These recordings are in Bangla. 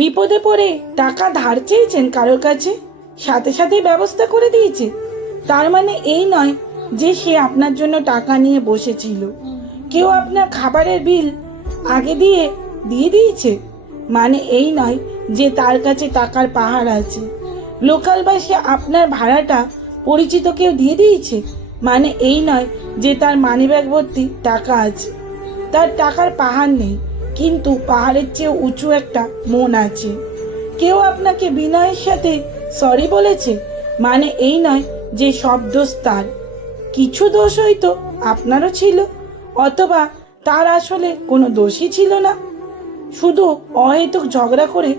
বিপদে পড়ে টাকা ধার চেয়েছেন কারোর কাছে, সাথে সাথেই ব্যবস্থা করে দিয়েছে। তার মানে এই নয় যে সে আপনার জন্য টাকা নিয়ে বসেছিল। কেউ আপনার খাবারের বিল আগে দিয়ে দিয়েছে, মানে এই নয় যে তার কাছে টাকার পাহাড় আছে। লোকাল বাসে আপনার ভাড়াটা পরিচিত কেউ দিয়ে দিয়েছে, মানে এই নয় যে তার মানিব্যাগ ভর্তি টাকা আছে। তার টাকার পাহাড় নেই, কিন্তু পাহাড়ের চেয়ে উঁচু একটা মন আছে। কেউ আপনাকে বিনয়ের সাথে সরি বলেছে, মানে এই নয় যে সব দোষ তার। কিছু দোষ হয়তো আপনারও ছিল, অথবা তার আসলে কোনো দোষই ছিল না। শুধু অহেতুক ঝগড়া করে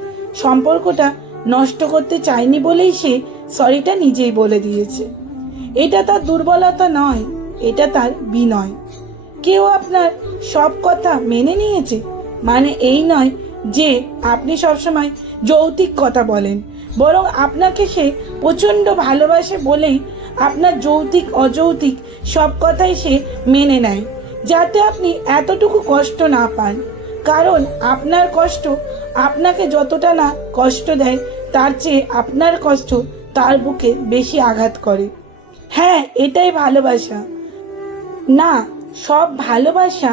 সম্পর্কটা নষ্ট করতে চায়নি বলেই সে সরিটা নিজেই বলে দিয়েছে। এটা তার দুর্বলতা নয়, এটা তার বিনয়। কেউ আপনার সব কথা মেনে নিয়েছে, মানে এই নয় যে আপনি সবসময় যৌক্তিক কথা বলেন, বরং আপনাকে সে প্রচণ্ড ভালোবাসে বলেই আপনার যৌক্তিক অযৌক্তিক সব কথাই সে মেনে নেয়, যাতে আপনি এতটুকু কষ্ট না পান। কারণ আপনার কষ্ট আপনাকে যতটা না কষ্ট দেয়, তার চেয়ে আপনার কষ্ট তার বুকে বেশি আঘাত করে। হ্যাঁ, এটাই ভালোবাসা। না, সব ভালোবাসা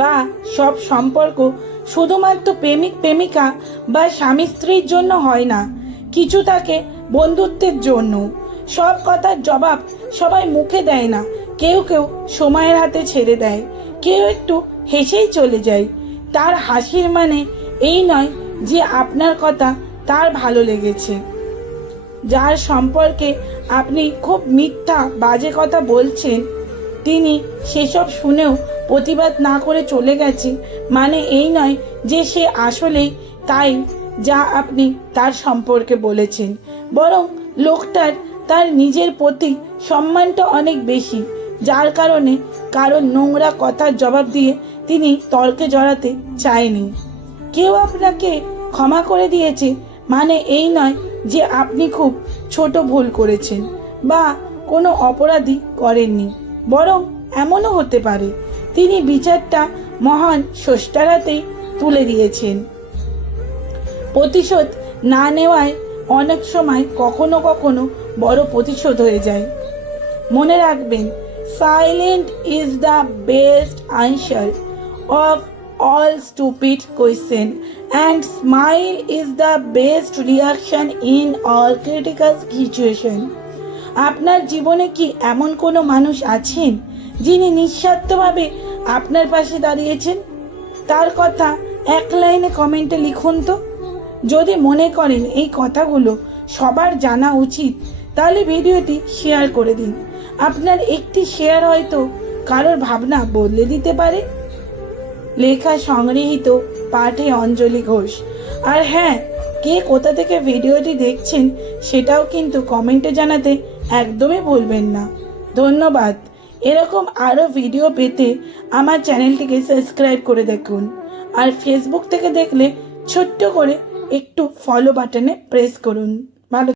বা সব সম্পর্ক শুধুমাত্র প্রেমিক প্রেমিকা বা স্বামী স্ত্রীর জন্য হয় না, কিছু থাকে বন্ধুত্বের জন্য। সব কথার জবাব সবাই মুখে দেয় না, কেউ কেউ সময়ের হাতে ছেড়ে দেয়, কেউ একটু হেসেই চলে যায়। তার হাসির মানে এই নয় যে আপনার কথা তার ভালো লেগেছে। যার সম্পর্কে আপনি খুব মিথ্যা বাজে কথা বলছেন, তিনি সেসব শুনেও প্রতিবাদ না করে চলে গেছে, মানে এই নয় যে সে আসলেই তাই যা আপনি তার সম্পর্কে বলেছেন, বরং লোকটার তার নিজের প্রতি সম্মানটা অনেক বেশি, যার কারণে কারণ নোংরা কথার জবাব দিয়ে তিনি তর্কে জড়াতে চায়নি। কেউ আপনাকে ক্ষমা করে দিয়েছে, মানে এই নয় যে আপনি খুব ছোট ভুল করেছেন বা কোনো অপরাধী করেননি, বরং এমনও হতে পারে তিনি বিচারটা মহান স্রষ্টার হাতেই তুলে দিয়েছেন। প্রতিশোধ না নেওয়ায় অনেক সময় কখনো কখনো বড় প্রতিশোধ হয়ে যায়। মনে রাখবেন, silent is the best answer of all stupid question and smile is the best reaction in all critical situation. আপনার জীবনে কি এমন কোনো মানুষ আছেন যিনি নিঃস্বার্থভাবে আপনার পাশে দাঁড়িয়েছেন? তার কথা এক লাইনে কমেন্টে লিখুন তো। যদি মনে করেন এই কথাগুলো সবার জানা উচিত, তাহলে ভিডিওটি শেয়ার করে দিন। আপনার একটি শেয়ার হয়তো কারোর ভাবনা বদলে দিতে পারে। লেখা সংগৃহীত, পাঠে অঞ্জলি ঘোষ। আর হ্যাঁ, কে কোথা থেকে ভিডিওটি দেখছেন সেটাও কিন্তু কমেন্টে জানাতে একদমই ভুলবেন না। ধন্যবাদ। এরকম আরও ভিডিও পেতে আমার চ্যানেলটিকে সাবস্ক্রাইব করে দেখুন। আর ফেসবুক থেকে দেখলে ছোট্ট করে একটু ফলো বাটনে প্রেস করুন। ভালো